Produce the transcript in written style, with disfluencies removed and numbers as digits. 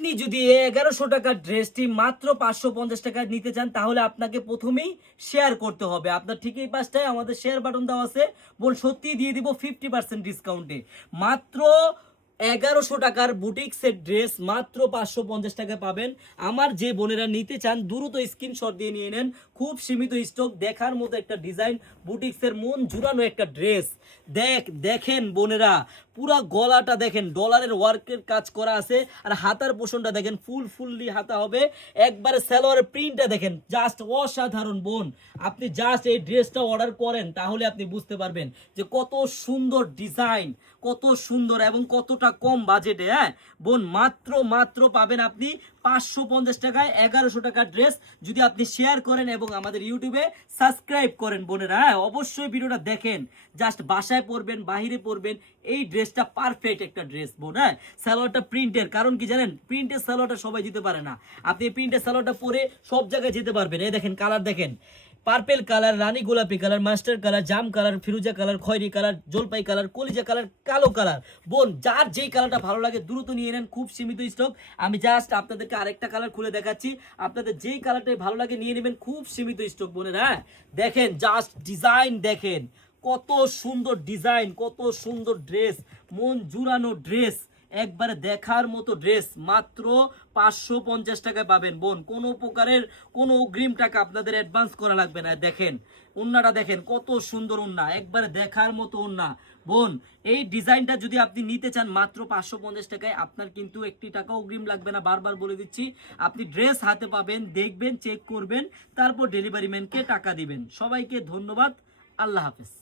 আপনি যদি এই 1100 টাকার ড্রেসটি মাত্র 550 টাকায় নিতে চান তাহলে আপনাকে প্রথমেই শেয়ার করতে হবে। আপনার ঠিক এই পাশটায় আমাদের শেয়ার বাটন দেওয়া আছে, বল সত্যি দিয়ে দিব 50% ডিসকাউন্টে। মাত্র 1100 টাকার বুটিক্সের ড্রেস মাত্র 550 টাকায় পাবেন। আমার যে বোনেরা নিতে চান দ্রুত স্ক্রিনশট দিয়ে নিয়ে নেন, খুব সীমিত স্টক, দেখার মতো একটা ডিজাইন, বুটিক্সের মন জুড়ানো একটা ড্রেস। দেখেন বোনেরা, পুরা গলাটা দেখেন ডলারের ওয়ার্কের কাজ করা আছে, আর হাতার পোষণটা দেখেন ফুললি হাতা হবে। একবারে সালোয়ারের প্রিন্টটা দেখেন জাস্ট অসাধারণ। বোন, আপনি জাস্ট এই ড্রেসটা অর্ডার করেন তাহলে আপনি বুঝতে পারবেন যে কত সুন্দর ডিজাইন, কত সুন্দর এবং কতটা কম বাজেটে। হ্যাঁ বোন, মাত্র পাবেন আপনি 550 টাকায় 1100 টাকার ড্রেস, যদি আপনি শেয়ার করেন এবং আমাদের ইউটিউবে সাবস্ক্রাইব করেন। বোনেরা হ্যাঁ অবশ্যই ভিডিওটা দেখেন, জাস্ট বাসায় পরবেন, বাহিরে পরবেন, এই ড্রেসটা পারফেক্ট একটা ড্রেস বোন। হ্যাঁ, সালোয়ারটা প্রিন্টের, কারণ কি জানেন, প্রিন্টের সালোয়ারটা সবাই দিতে পারে না, আপনি প্রিন্টের সালোয়ারটা পরে সব জায়গায় যেতে পারবেন। এই দেখেন কালার দেখেন, পার্পেল কালার, রানী গোলাপি কালার, মাস্টার কালার, জাম কালার, ফিরোজা কালার, খয়েরি কালার, জলপাই কালার, কলিজা কালার, কালো কালার। বোন, যার যেই কালারটা ভালো লাগে দ্রুত নিয়ে নেন, খুব সীমিত স্টক। আমি জাস্ট আপনাদেরকে আরেকটা কালার খুলে দেখাচ্ছি, আপনাদের যেই কালারটাই ভালো লাগে নিয়ে নেবেন, খুব সীমিত স্টক বোনের। হ্যাঁ দেখেন জাস্ট ডিজাইন দেখেন, কত সুন্দর ডিজাইন, কত সুন্দর ড্রেস, মন জুড়ানো ড্রেস, একবারে দেখার মতো ড্রেস। মাত্র 550 টাকায় পাবেন বোন, কোনো প্রকারের কোনো অগ্রিম টাকা আপনাদের অ্যাডভান্স করা লাগবে না। দেখেন ওন্নাটা দেখেন কত সুন্দর ওন্না, একবারে দেখার মতো ওন্না। বোন, এই ডিজাইনটা যদি আপনি নিতে চান মাত্র 550 টাকায়, আপনার কিন্তু একটি টাকা অগ্রিম লাগবে না। বারবার বলে দিচ্ছি, আপনি ড্রেস হাতে পাবেন, দেখবেন, চেক করবেন, তারপর ডেলিভারি ম্যানকে টাকা দিবেন। সবাইকে ধন্যবাদ, আল্লাহ হাফেজ।